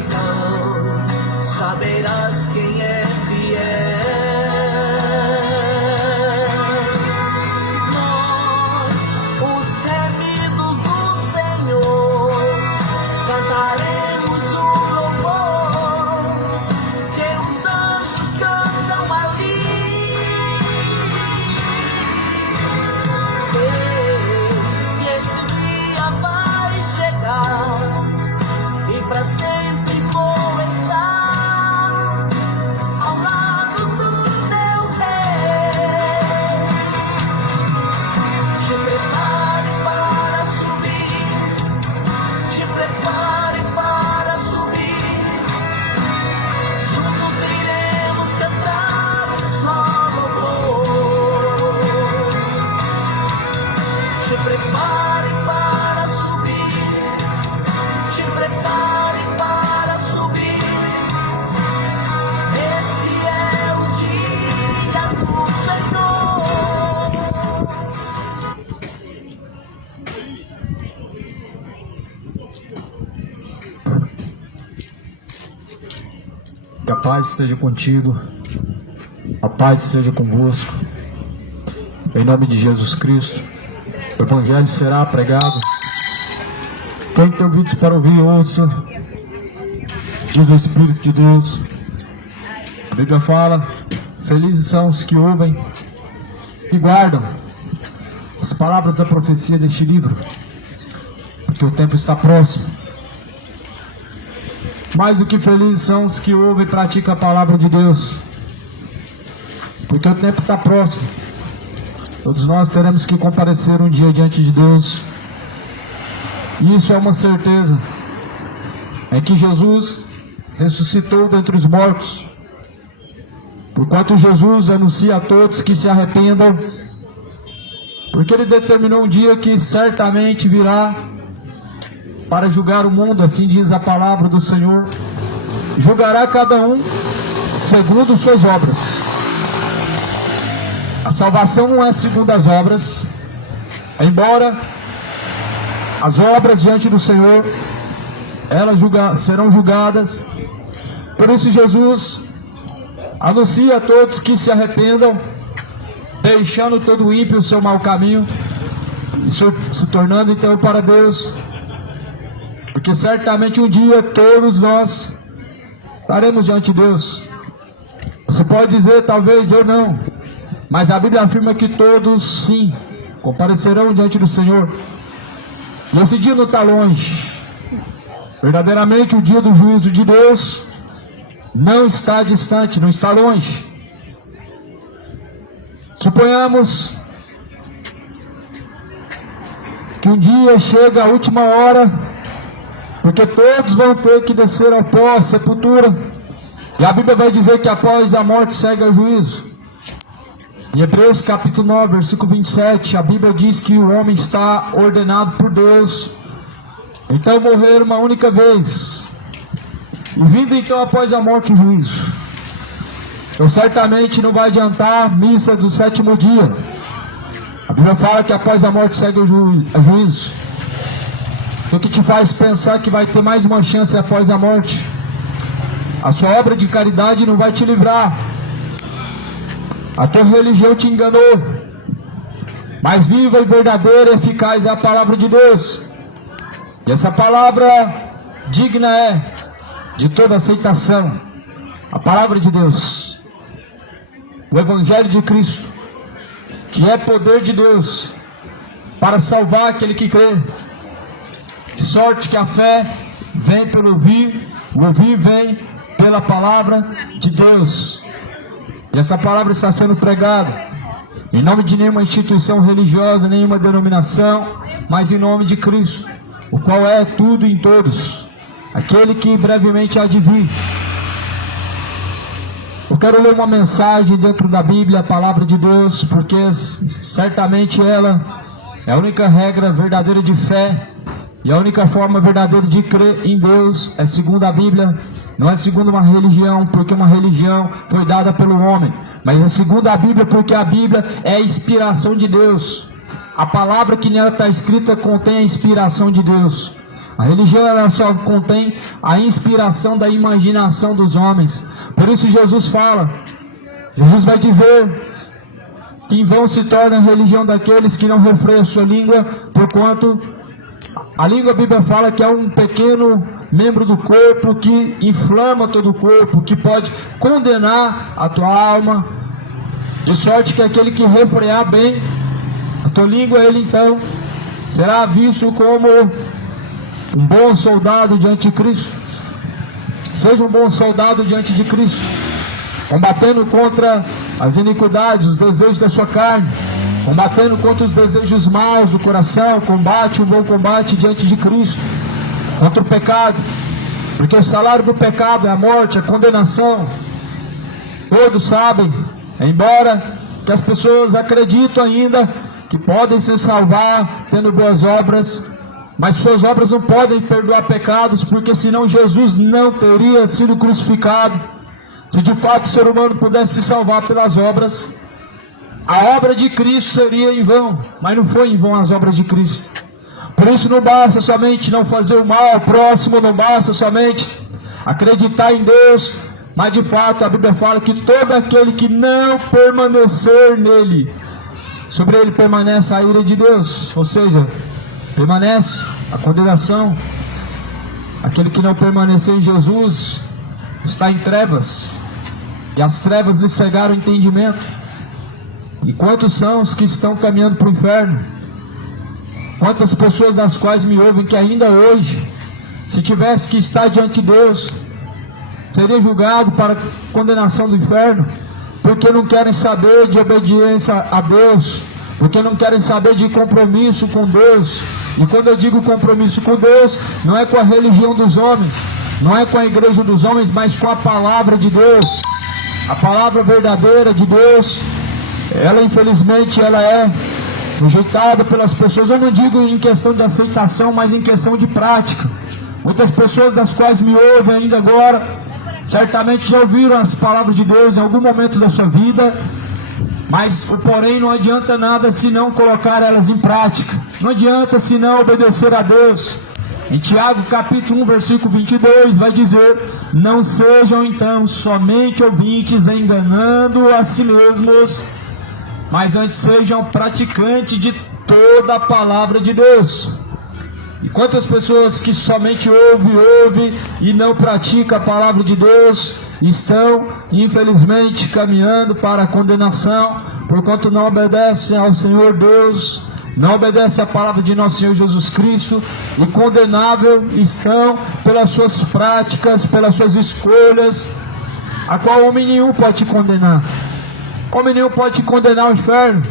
então saberás quem é fiel. Nós, os remidos do Senhor, cantaremos o louvor que os anjos cantam ali. Sei que esse dia vai chegar e pra sempre vou estar ao lado do teu rei. Te prepare para subir, te prepare para subir. Juntos iremos cantar um só louvor. Te prepare para subir, te prepare para subir. Esse é o dia do Senhor. Que a paz esteja contigo, a paz esteja convosco. Em nome de Jesus Cristo, o Evangelho será pregado. Quem tem ouvidos para ouvir, ouça, diz o Espírito de Deus. A Bíblia fala: felizes são os que ouvem e guardam as palavras da profecia deste livro, porque o tempo está próximo. Mais do que felizes são os que ouvem e praticam a palavra de Deus, porque o tempo está próximo. Todos nós teremos que comparecer um dia diante de Deus. E isso é uma certeza, é que Jesus ressuscitou dentre os mortos. Porquanto Jesus anuncia a todos que se arrependam, porque Ele determinou um dia que certamente virá para julgar o mundo, assim diz a palavra do Senhor. Julgará cada um segundo suas obras. A salvação não é segundo as obras, embora as obras diante do Senhor, elas serão julgadas. Por isso Jesus anuncia a todos que se arrependam, deixando todo ímpio o seu mau caminho e se tornando então para Deus, porque certamente um dia todos nós estaremos diante de Deus. Você pode dizer, talvez eu não, mas a Bíblia afirma que todos sim comparecerão diante do Senhor. E esse dia não está longe. Verdadeiramente o dia do juízo de Deus não está distante, não está longe. Suponhamos que um dia chega a última hora, porque todos vão ter que descer ao pó, à sepultura. E a Bíblia vai dizer que após a morte segue o juízo. Em Hebreus capítulo 9, versículo 27, a Bíblia diz que o homem está ordenado por Deus, então morrer uma única vez, e vindo então após a morte o juízo. Então certamente não vai adiantar a missa do sétimo dia. A Bíblia fala que após a morte segue o juízo. O que te faz pensar que vai ter mais uma chance após a morte? A sua obra de caridade não vai te livrar. A tua religião te enganou. Mas viva e verdadeira e eficaz é a palavra de Deus. E essa palavra digna é de toda aceitação. A palavra de Deus, o Evangelho de Cristo, que é poder de Deus para salvar aquele que crê. De sorte que a fé vem pelo ouvir, o ouvir vem pela palavra de Deus. E essa palavra está sendo pregada em nome de nenhuma instituição religiosa, nenhuma denominação, mas em nome de Cristo, o qual é tudo em todos, aquele que brevemente há de vir. Eu quero ler uma mensagem dentro da Bíblia, a palavra de Deus, porque certamente ela é a única regra verdadeira de fé. E a única forma verdadeira de crer em Deus é segundo a Bíblia, não é segundo uma religião, porque uma religião foi dada pelo homem, mas é segundo a Bíblia, porque a Bíblia é a inspiração de Deus. A palavra que nela está escrita contém a inspiração de Deus. A religião ela só contém a inspiração da imaginação dos homens. Por isso Jesus fala, Jesus vai dizer que em vão se torna a religião daqueles que não refreiam a sua língua, porquanto a língua, a Bíblia fala que é um pequeno membro do corpo que inflama todo o corpo, que pode condenar a tua alma, de sorte que aquele que refrear bem a tua língua, ele então será visto como um bom soldado diante de Cristo. Seja um bom soldado diante de Cristo, combatendo contra as iniquidades, os desejos da sua carne, combatendo contra os desejos maus do coração. Combate um bom combate diante de Cristo, contra o pecado, porque o salário do pecado é a morte, a condenação. Todos sabem, embora que as pessoas acreditam ainda que podem se salvar tendo boas obras, mas suas obras não podem perdoar pecados, porque senão Jesus não teria sido crucificado. Se de fato o ser humano pudesse se salvar pelas obras, a obra de Cristo seria em vão, mas não foi em vão as obras de Cristo. Por isso não basta somente não fazer o mal ao próximo, não basta somente acreditar em Deus, mas de fato a Bíblia fala que todo aquele que não permanecer nele, sobre ele permanece a ira de Deus, ou seja, permanece a condenação. Aquele que não permanecer em Jesus está em trevas, e as trevas lhe cegaram o entendimento. E quantos são os que estão caminhando para o inferno? Quantas pessoas das quais me ouvem que ainda hoje, se tivesse que estar diante de Deus, seria julgado para condenação do inferno, porque não querem saber de obediência a Deus, porque não querem saber de compromisso com Deus. E quando eu digo compromisso com Deus, não é com a religião dos homens, não é com a igreja dos homens, mas com a palavra de Deus. A palavra verdadeira de Deus, ela infelizmente ela é rejeitada pelas pessoas. Eu não digo em questão de aceitação, mas em questão de prática. Muitas pessoas das quais me ouvem ainda agora, certamente já ouviram as palavras de Deus em algum momento da sua vida, mas porém não adianta nada se não colocar elas em prática. Não adianta se não obedecer a Deus. Em Tiago capítulo 1 versículo 22 vai dizer: não sejam então somente ouvintes, enganando a si mesmos, mas antes sejam praticantes de toda a palavra de Deus. E quantas pessoas que somente ouvem e não praticam a palavra de Deus, estão infelizmente caminhando para a condenação, porquanto não obedecem ao Senhor Deus, não obedecem à palavra de nosso Senhor Jesus Cristo, e condenável estão pelas suas práticas, pelas suas escolhas, a qual homem nenhum pode te condenar. Homem nenhum pode te condenar ao inferno.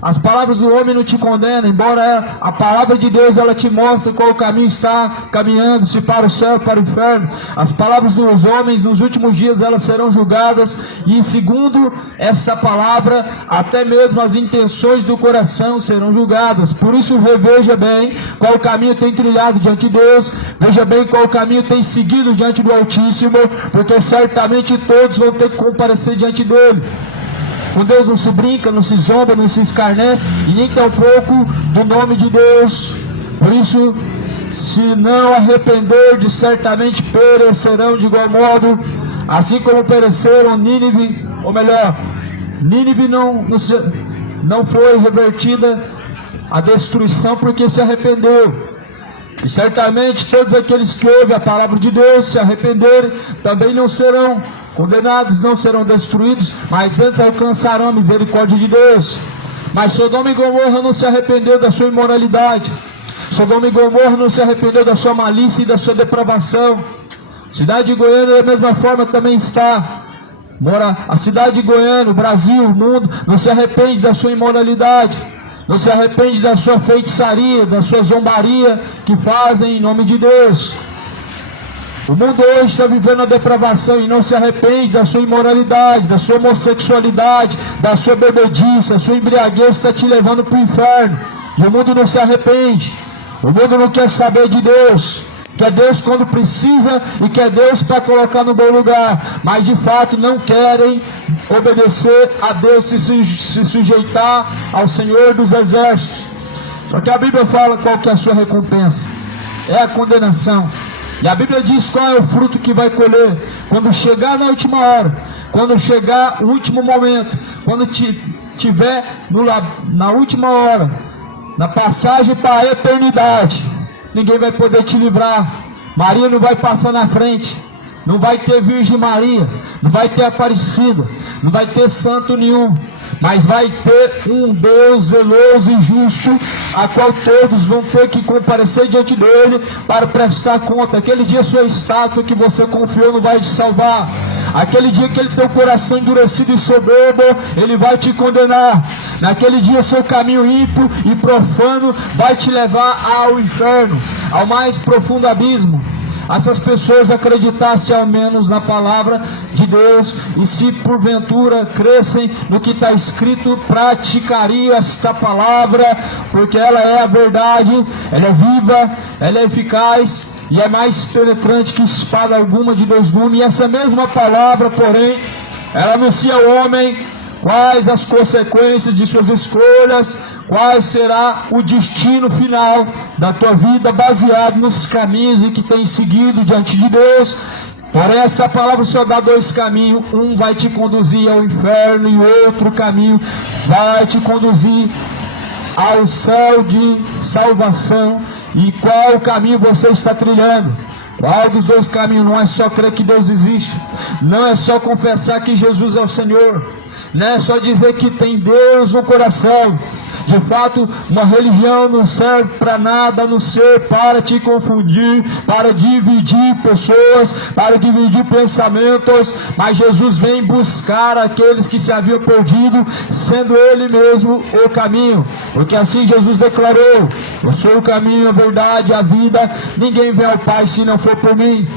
As palavras do homem não te condenam, embora a palavra de Deus ela te mostra qual o caminho está caminhando, se para o céu ou para o inferno. As palavras dos homens nos últimos dias elas serão julgadas, e segundo essa palavra, até mesmo as intenções do coração serão julgadas. Por isso reveja bem qual o caminho tem trilhado diante de Deus, veja bem qual o caminho tem seguido diante do Altíssimo, porque certamente todos vão ter que comparecer diante dele. Com Deus não se brinca, não se zomba, não se escarnece, e nem tampouco do nome de Deus. Por isso, se não arrepender, de certamente perecerão de igual modo, assim como pereceram Nínive, ou melhor, Nínive não foi revertida a destruição porque se arrependeu. E certamente todos aqueles que ouvem a palavra de Deus, se arrependerem, também não serão condenados, não serão destruídos, mas antes alcançarão a misericórdia de Deus. Mas Sodoma e Gomorra não se arrependeu da sua imoralidade. Sodoma e Gomorra não se arrependeu da sua malícia e da sua depravação. Cidade de Goiânia da mesma forma também está. A cidade de Goiânia, o Brasil, o mundo, não se arrepende da sua imoralidade, não se arrepende da sua feitiçaria, da sua zombaria que fazem em nome de Deus. O mundo hoje está vivendo a depravação e não se arrepende da sua imoralidade, da sua homossexualidade, da sua bebedice. A sua embriaguez está te levando para o inferno. E o mundo não se arrepende. O mundo não quer saber de Deus. Quer Deus quando precisa e quer Deus para colocar no bom lugar. Mas de fato não querem obedecer a Deus, se sujeitar ao Senhor dos Exércitos. Só que a Bíblia fala qual que é a sua recompensa. é a condenação. E a Bíblia diz qual é o fruto que vai colher quando chegar na última hora, quando chegar o último momento, quando tiver na última hora, na passagem para a eternidade. Ninguém vai poder te livrar. Maria não vai passar na frente. Não vai ter Virgem Maria, não vai ter Aparecida, não vai ter santo nenhum, mas vai ter um Deus zeloso e justo, a qual todos vão ter que comparecer diante dele para prestar conta. Aquele dia sua estátua que você confiou não vai te salvar. Aquele dia que ele tem o coração endurecido e soberbo, ele vai te condenar. Naquele dia seu caminho ímpio e profano vai te levar ao inferno, ao mais profundo abismo. Essas pessoas acreditassem ao menos na palavra de Deus, e se porventura crescem no que está escrito, praticariam esta palavra, porque ela é a verdade, ela é viva, ela é eficaz e é mais penetrante que espada alguma de dois gumes. E essa mesma palavra, porém, ela anuncia ao homem quais as consequências de suas escolhas, qual será o destino final da tua vida, baseado nos caminhos em que tem seguido diante de Deus. Porém, essa palavra só dá dois caminhos: um vai te conduzir ao inferno e outro caminho vai te conduzir ao céu de salvação. E qual caminho você está trilhando? Qual dos dois caminhos? Não é só crer que Deus existe, não é só confessar que Jesus é o Senhor, não é só dizer que tem Deus no coração. De fato, uma religião não serve para nada a não ser para te confundir, para dividir pessoas, para dividir pensamentos. Mas Jesus vem buscar aqueles que se haviam perdido, sendo Ele mesmo o caminho. Porque assim Jesus declarou: eu sou o caminho, a verdade e a vida. Ninguém vem ao Pai se não for por mim.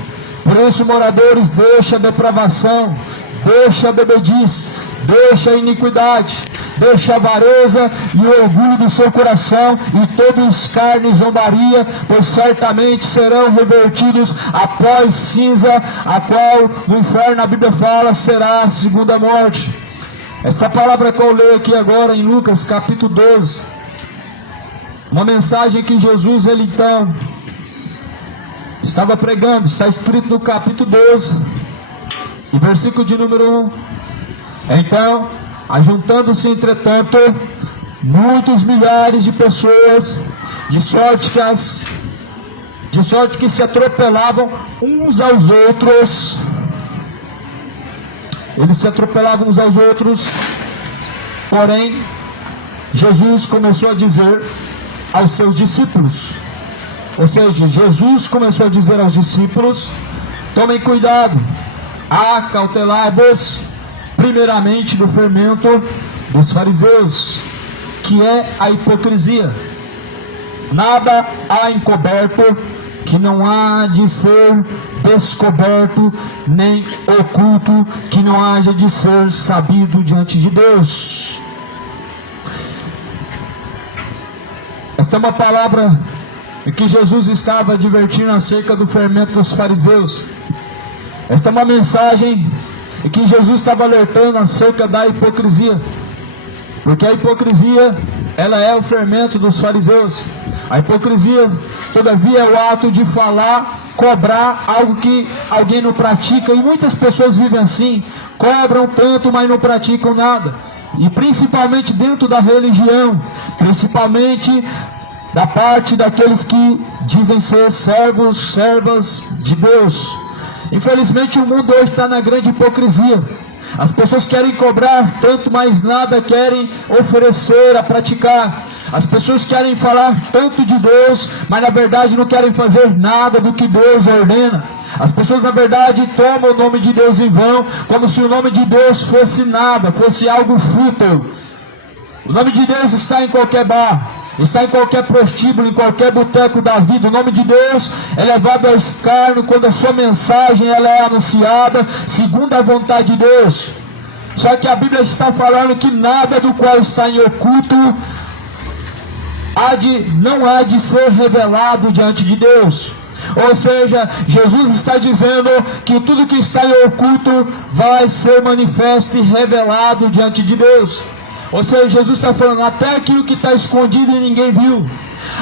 Por isso, moradores, deixa a depravação, deixa a bebedice, deixa a iniquidade, deixa a avareza e o orgulho do seu coração, e todo escárnio e zombaria, pois certamente serão revertidos após cinza, a qual no inferno a Bíblia fala será a segunda morte. Essa palavra que eu leio aqui agora em Lucas capítulo 12, uma mensagem que Jesus ele então estava pregando, está escrito no capítulo 12, e versículo de número 1. Então, ajuntando-se entretanto muitos milhares de pessoas, de sorte que se atropelavam uns aos outros. Eles se atropelavam uns aos outros. Porém, Jesus começou a dizer aos seus discípulos, ou seja, Jesus começou a dizer aos discípulos: tomem cuidado, acautelai-vos primeiramente do fermento dos fariseus, que é a hipocrisia. Nada há encoberto que não há de ser descoberto, nem oculto que não haja de ser sabido diante de Deus. Esta é uma palavra que Jesus estava advertindo acerca do fermento dos fariseus. Esta é uma mensagem que Jesus estava alertando acerca da hipocrisia, porque a hipocrisia, ela é o fermento dos fariseus. A hipocrisia, todavia, é o ato de falar, cobrar algo que alguém não pratica, e muitas pessoas vivem assim, cobram tanto, mas não praticam nada. E principalmente dentro da religião, principalmente da parte daqueles que dizem ser servos, servas de Deus. Infelizmente o mundo hoje está na grande hipocrisia. As pessoas querem cobrar tanto, mas nada querem oferecer a praticar. As pessoas querem falar tanto de Deus, mas na verdade não querem fazer nada do que Deus ordena. As pessoas na verdade tomam o nome de Deus em vão, como se o nome de Deus fosse nada, fosse algo fútil. O nome de Deus está em qualquer bar, está em qualquer prostíbulo, em qualquer boteco da vida. O nome de Deus é levado ao escárnio quando a sua mensagem ela é anunciada segundo a vontade de Deus. Só que a Bíblia está falando que nada do qual está em oculto não há de ser revelado diante de Deus. Ou seja, Jesus está dizendo que tudo que está em oculto vai ser manifesto e revelado diante de Deus. Ou seja, Jesus está falando, até aquilo que está escondido e ninguém viu,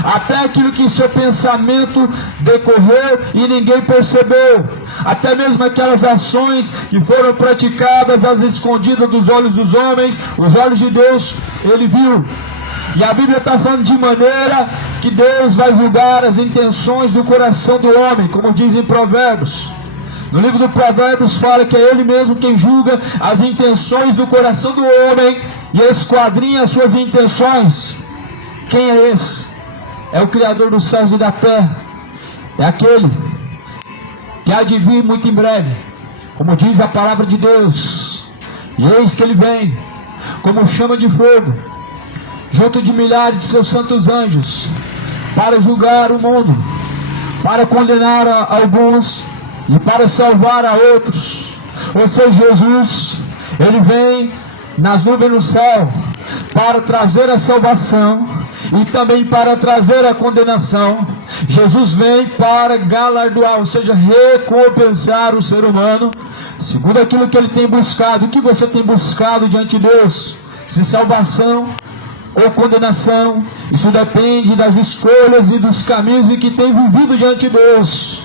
até aquilo que em seu pensamento decorreu e ninguém percebeu, até mesmo aquelas ações que foram praticadas às escondidas dos olhos dos homens, os olhos de Deus Ele viu. E a Bíblia está falando de maneira que Deus vai julgar as intenções do coração do homem, como diz em Provérbios. No livro do Provérbios fala que é Ele mesmo quem julga as intenções do coração do homem e esquadrinha as suas intenções. Quem é esse? É o Criador dos céus e da terra. É aquele que há de vir muito em breve, como diz a palavra de Deus. E eis que Ele vem como chama de fogo, junto de milhares de seus santos anjos, para julgar o mundo, para condenar a alguns e para salvar a outros. Ou seja, Jesus, Ele vem nas nuvens no céu para trazer a salvação e também para trazer a condenação. Jesus vem para galardoar, ou seja, recompensar o ser humano segundo aquilo que ele tem buscado. O que você tem buscado diante de Deus? Se salvação ou condenação, isso depende das escolhas e dos caminhos em que tem vivido diante de Deus.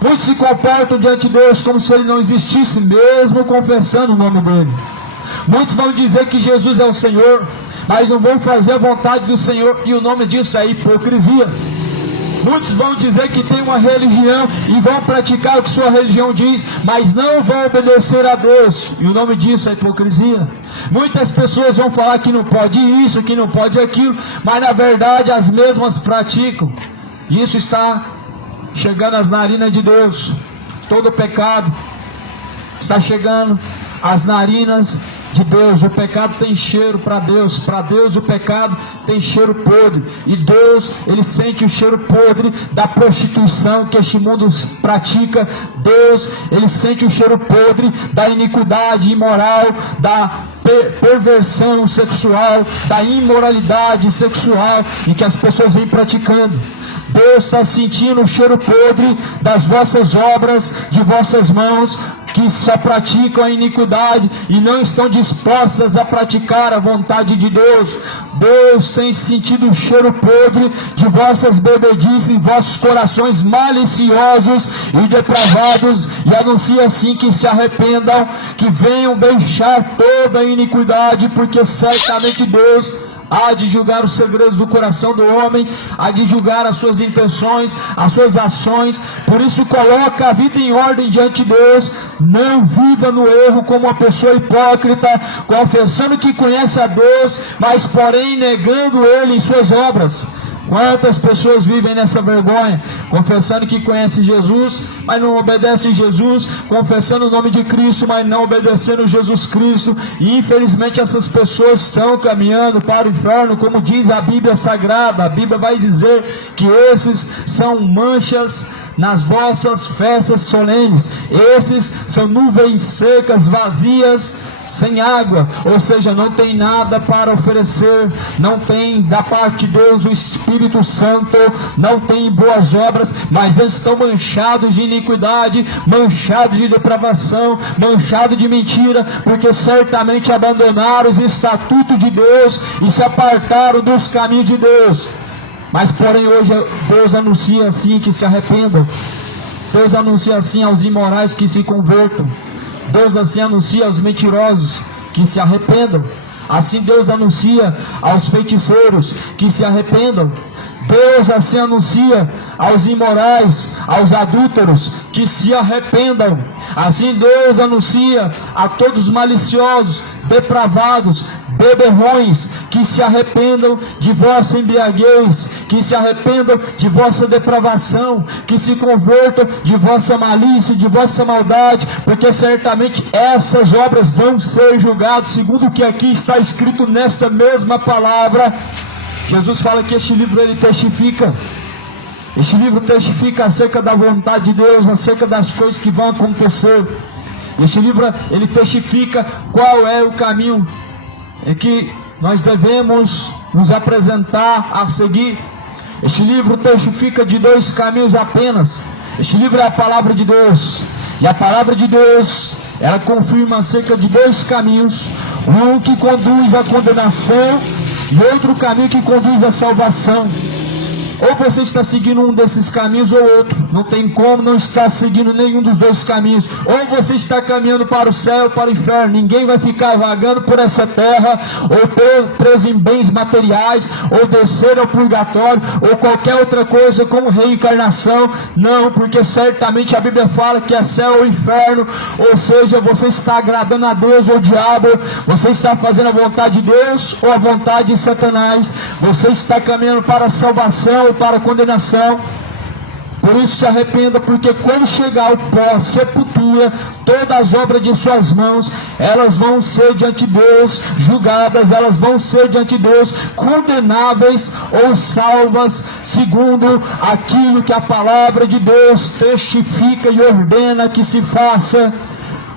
Muitos se comportam diante de Deus como se Ele não existisse, mesmo confessando o nome dEle. Muitos vão dizer que Jesus é o Senhor, mas não vão fazer a vontade do Senhor, e o nome disso é hipocrisia. Muitos vão dizer que tem uma religião e vão praticar o que sua religião diz, mas não vão obedecer a Deus, e o nome disso é hipocrisia. Muitas pessoas vão falar que não pode isso, que não pode aquilo, mas na verdade as mesmas praticam. Isso está chegando às narinas de Deus. Todo pecado está chegando às narinas de Deus. O pecado tem cheiro para Deus. Para Deus o pecado tem cheiro podre. E Deus, Ele sente o cheiro podre da prostituição que este mundo pratica. Deus, Ele sente o cheiro podre da iniquidade imoral, da perversão sexual, da imoralidade sexual em que as pessoas vêm praticando. Deus está sentindo o cheiro podre das vossas obras, de vossas mãos, que só praticam a iniquidade e não estão dispostas a praticar a vontade de Deus. Deus tem sentido o cheiro podre de vossas bebedices, vossos corações maliciosos e depravados, e anuncia assim que se arrependam, que venham deixar toda a iniquidade, porque certamente Deus há de julgar os segredos do coração do homem, há de julgar as suas intenções, as suas ações. Por isso coloca a vida em ordem diante de Deus. Não viva no erro como uma pessoa hipócrita, confessando que conhece a Deus, mas porém negando Ele em suas obras. Quantas pessoas vivem nessa vergonha, confessando que conhecem Jesus, mas não obedecem Jesus, confessando o nome de Cristo, mas não obedecendo Jesus Cristo, e infelizmente essas pessoas estão caminhando para o inferno, como diz a Bíblia Sagrada. A Bíblia vai dizer que esses são manchas nas vossas festas solenes. Esses são nuvens secas, vazias, sem água, ou seja, não tem nada para oferecer, não tem da parte de Deus o Espírito Santo, não tem boas obras, mas eles estão manchados de iniquidade, manchados de depravação, manchados de mentira, porque certamente abandonaram os estatutos de Deus e se apartaram dos caminhos de Deus. Mas porém hoje Deus anuncia assim que se arrependam. Deus anuncia assim aos imorais que se convertam. Deus assim anuncia aos mentirosos que se arrependam. Assim Deus anuncia aos feiticeiros que se arrependam. Deus assim anuncia aos imorais, aos adúlteros que se arrependam. Assim Deus anuncia a todos os maliciosos, depravados, beberrões, que se arrependam de vossa embriaguez, que se arrependam de vossa depravação, que se convertam de vossa malícia, de vossa maldade, porque certamente essas obras vão ser julgadas, segundo o que aqui está escrito nesta mesma palavra. Jesus fala que este livro ele testifica. Este livro testifica acerca da vontade de Deus, acerca das coisas que vão acontecer. Este livro ele testifica qual é o caminho em que nós devemos nos apresentar a seguir. Este livro testifica de dois caminhos apenas. Este livro é a palavra de Deus, e a palavra de Deus ela confirma acerca de dois caminhos, um que conduz à condenação e outro caminho que conduz à salvação. ou você está seguindo um desses caminhos ou outro. Não tem como não estar seguindo nenhum dos dois caminhos. Ou você está caminhando para o céu ou para o inferno. Ninguém vai ficar vagando por essa terra, ou preso em bens materiais, ou descer ao purgatório, ou qualquer outra coisa como reencarnação. Não, porque certamente a Bíblia fala que é céu ou inferno. Ou seja, você está agradando a Deus ou ao diabo. Você está fazendo a vontade de Deus ou a vontade de Satanás. Você está caminhando para a salvação ou para a condenação. Por isso se arrependa, porque quando chegar o pós-sepultura, todas as obras de suas mãos, elas vão ser diante de Deus julgadas, elas vão ser diante de Deus condenáveis ou salvas, segundo aquilo que a palavra de Deus testifica e ordena que se faça.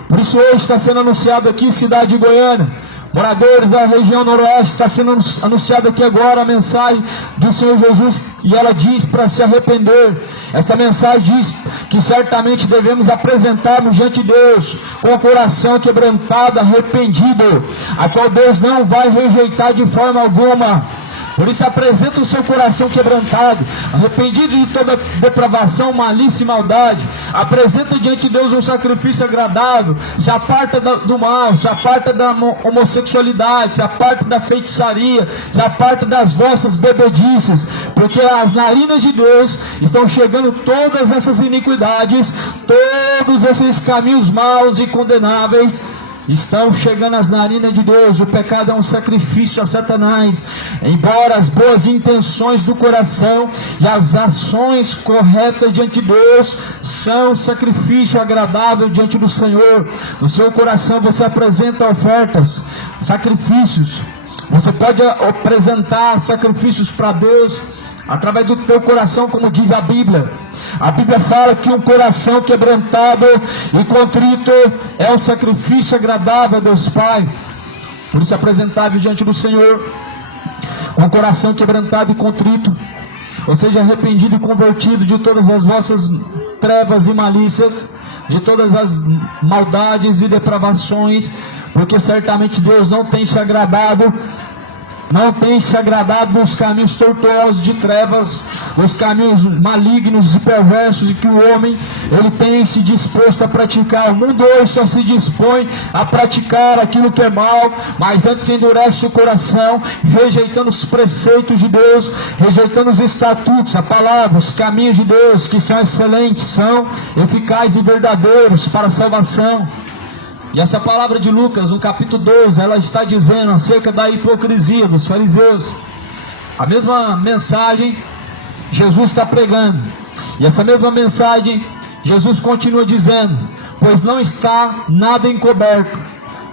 Por isso hoje está sendo anunciado aqui, cidade de Goiânia, moradores da região noroeste, está sendo anunciada aqui agora a mensagem do Senhor Jesus, e ela diz para se arrepender. Esta mensagem diz que certamente devemos apresentar-nos diante de Deus com o coração quebrantado, arrependido, a qual Deus não vai rejeitar de forma alguma. Por isso apresenta o seu coração quebrantado, arrependido de toda depravação, malícia e maldade. Apresenta diante de Deus um sacrifício agradável. Se aparta do mal, se aparta da homossexualidade, se aparta da feitiçaria, se aparta das vossas bebedices, porque as narinas de Deus estão chegando todas essas iniquidades, todos esses caminhos maus e condenáveis. Estão chegando às narinas de Deus. O pecado é um sacrifício a Satanás. Embora as boas intenções do coração e as ações corretas diante de Deus são sacrifício agradável diante do Senhor. No seu coração você apresenta ofertas, sacrifícios. Você pode apresentar sacrifícios para Deus através do teu coração, como diz a Bíblia. A Bíblia fala que um coração quebrantado e contrito é um sacrifício agradável a Deus Pai. Por isso apresentável diante do Senhor, com um coração quebrantado e contrito, ou seja, arrependido e convertido de todas as vossas trevas e malícias, de todas as maldades e depravações, porque certamente Deus não tem se agradado dos caminhos tortuosos de trevas, os caminhos malignos e perversos que o homem ele tem se disposto a praticar. O mundo hoje só se dispõe a praticar aquilo que é mal, mas antes endurece o coração, rejeitando os preceitos de Deus, rejeitando os estatutos, a palavra, os caminhos de Deus, que são excelentes, são eficazes e verdadeiros para a salvação. E essa palavra de Lucas, no capítulo 12, ela está dizendo acerca da hipocrisia dos fariseus. A mesma mensagem Jesus está pregando. E essa mesma mensagem Jesus continua dizendo: pois não está nada encoberto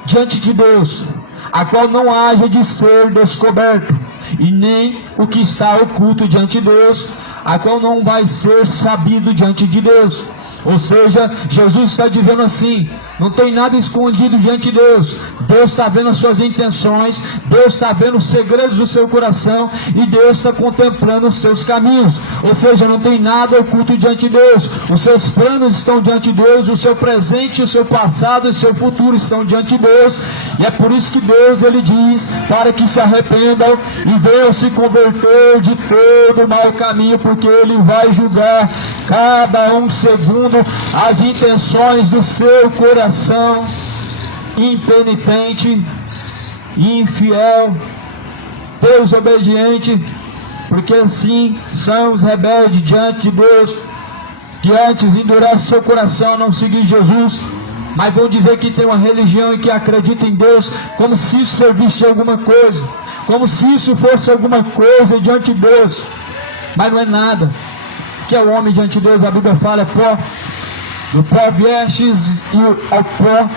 diante de Deus, a qual não haja de ser descoberto, e nem o que está oculto diante de Deus, a qual não vai ser sabido diante de Deus. Ou seja, Jesus está dizendo assim: não tem nada escondido diante de Deus. Deus está vendo as suas intenções, Deus está vendo os segredos do seu coração, e Deus está contemplando os seus caminhos. Ou seja, não tem nada oculto diante de Deus. Os seus planos estão diante de Deus, o seu presente, o seu passado e o seu futuro estão diante de Deus. E é por isso que Deus ele diz para que se arrependam e venham se converter de todo o mau caminho, porque Ele vai julgar cada um segundo as intenções do seu coração impenitente, infiel, desobediente, porque assim são os rebeldes diante de Deus, que antes endurece seu coração a não seguir Jesus, mas vão dizer que tem uma religião e que acredita em Deus como se isso servisse de alguma coisa, como se isso fosse alguma coisa diante de Deus, mas não é nada. Que é o homem diante de Deus, a Bíblia fala, é pó, do pó viestes e ao pó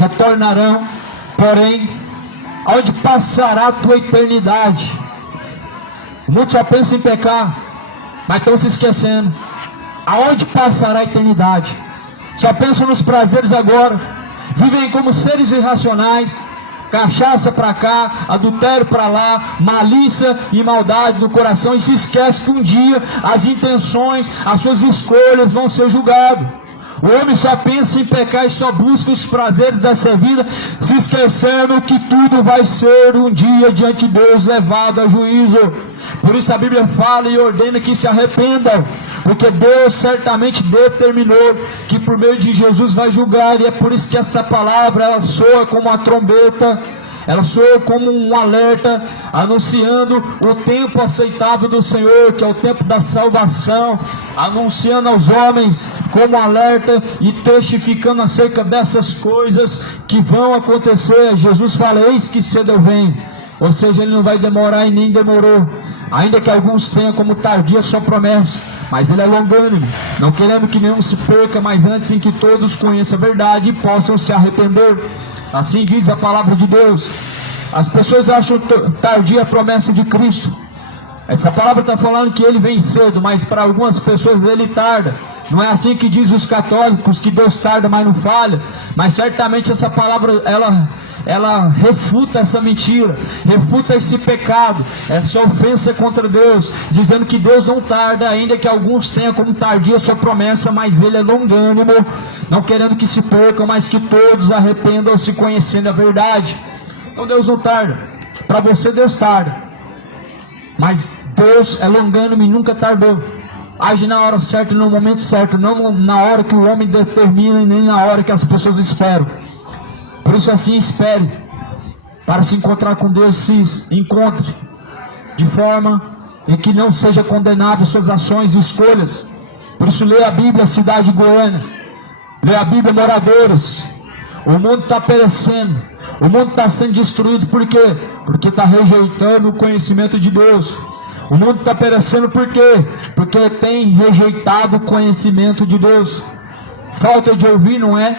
retornarão, porém, aonde passará a tua eternidade? Muitos só pensam em pecar, mas estão se esquecendo, aonde passará a eternidade? Só pensam nos prazeres agora, vivem como seres irracionais, cachaça para cá, adultério para lá, malícia e maldade no coração, e se esquece que um dia as intenções, as suas escolhas vão ser julgadas. O homem só pensa em pecar e só busca os prazeres dessa vida, se esquecendo que tudo vai ser um dia diante de Deus levado a juízo. Por isso a Bíblia fala e ordena que se arrependam, porque Deus certamente determinou que por meio de Jesus vai julgar, e é por isso que essa palavra ela soa como uma trombeta, ela soa como um alerta, anunciando o tempo aceitável do Senhor, que é o tempo da salvação, anunciando aos homens como alerta e testificando acerca dessas coisas que vão acontecer. Jesus fala: eis que cedo eu venho. Ou seja, ele não vai demorar e nem demorou, ainda que alguns tenham como tardia sua promessa, mas ele é longânimo, não querendo que nenhum se perca, mas antes em que todos conheçam a verdade e possam se arrepender. Assim diz a palavra de Deus. As pessoas acham tardia a promessa de Cristo. Essa palavra está falando que ele vem cedo, mas para algumas pessoas ele tarda. Não é assim que diz os católicos, que Deus tarda, mas não falha. Mas certamente essa palavra, ela refuta essa mentira, refuta esse pecado, essa ofensa contra Deus, dizendo que Deus não tarda, ainda que alguns tenham como tardia a sua promessa, mas ele é longânimo, não querendo que se percam, mas que todos arrependam-se conhecendo a verdade. Então Deus não tarda. Para você Deus tarda, mas Deus é longânimo e nunca tardou. Age na hora certa e no momento certo, não na hora que o homem determina e nem na hora que as pessoas esperam. Por isso assim espere, para se encontrar com Deus, se encontre de forma em que não seja condenável suas ações e escolhas. Por isso leia a Bíblia, cidade de Goiânia, leia a Bíblia, moradores. O mundo está perecendo, o mundo está sendo destruído. Por quê? Porque está rejeitando o conhecimento de Deus. O mundo está perecendo por quê? Porque tem rejeitado o conhecimento de Deus. Falta de ouvir não é,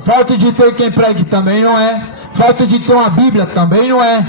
falta de ter quem pregue também não é, falta de ter uma Bíblia também não é.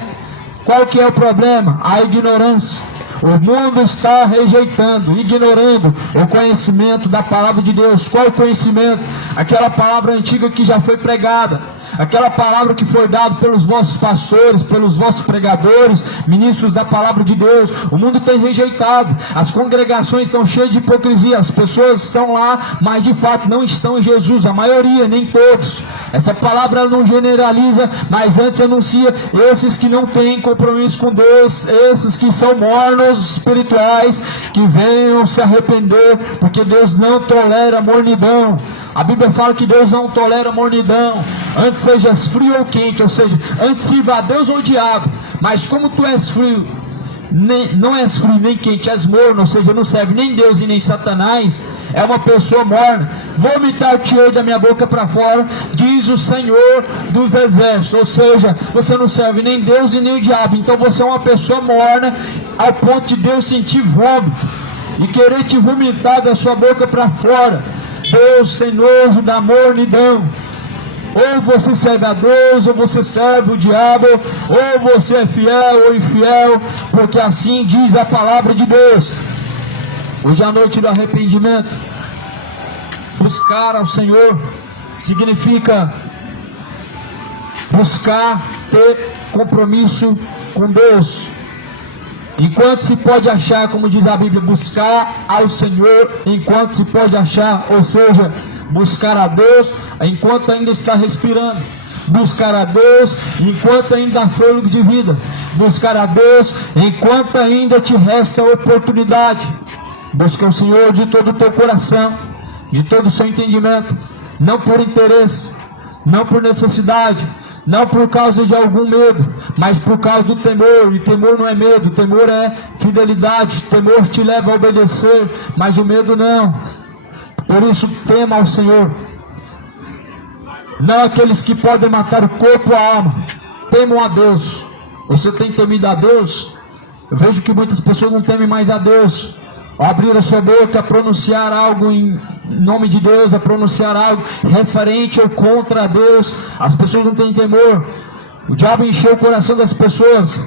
Qual que é o problema? A ignorância. O mundo está rejeitando, ignorando o conhecimento da palavra de Deus. Qual o conhecimento? Aquela palavra antiga que já foi pregada, aquela palavra que foi dada pelos vossos pastores, pelos vossos pregadores, ministros da palavra de Deus. O mundo tem rejeitado, as congregações estão cheias de hipocrisia, as pessoas estão lá, mas de fato não estão em Jesus, a maioria, nem todos. Essa palavra não generaliza, mas antes anuncia esses que não têm compromisso com Deus, esses que são mornos espirituais, que venham se arrepender, porque Deus não tolera mornidão. A Bíblia fala que Deus não tolera mornidão. Antes sejas frio ou quente, ou seja, antes sirva a Deus ou o diabo. Mas como tu és frio, não és frio nem quente, és morno, ou seja, não serve nem Deus e nem Satanás, é uma pessoa morna. Vomitar-te-ei da minha boca para fora, diz o Senhor dos exércitos. Ou seja, você não serve nem Deus e nem o diabo. Então você é uma pessoa morna, ao ponto de Deus sentir vômito e querer te vomitar da sua boca para fora. Deus tem nojo da mornidão. Ou você serve a Deus, ou você serve o diabo, ou você é fiel ou infiel, porque assim diz a palavra de Deus. Hoje é a noite do arrependimento. Buscar ao Senhor significa buscar ter compromisso com Deus. Enquanto se pode achar, como diz a Bíblia, buscar ao Senhor enquanto se pode achar, ou seja, buscar a Deus enquanto ainda está respirando, buscar a Deus enquanto ainda há fôlego de vida, buscar a Deus enquanto ainda te resta oportunidade. Busca o Senhor de todo o teu coração, de todo o seu entendimento, não por interesse, não por necessidade, não por causa de algum medo, mas por causa do temor. E temor não é medo, temor é fidelidade. Temor te leva a obedecer, mas o medo não. Por isso tema ao Senhor, não aqueles que podem matar o corpo e a alma. Temam a Deus. Você tem temido a Deus? Eu vejo que muitas pessoas não temem mais a Deus. Ao abrir a sua boca, a pronunciar algo em nome de Deus, a pronunciar algo referente ou contra a Deus, as pessoas não têm temor. O diabo encheu o coração das pessoas,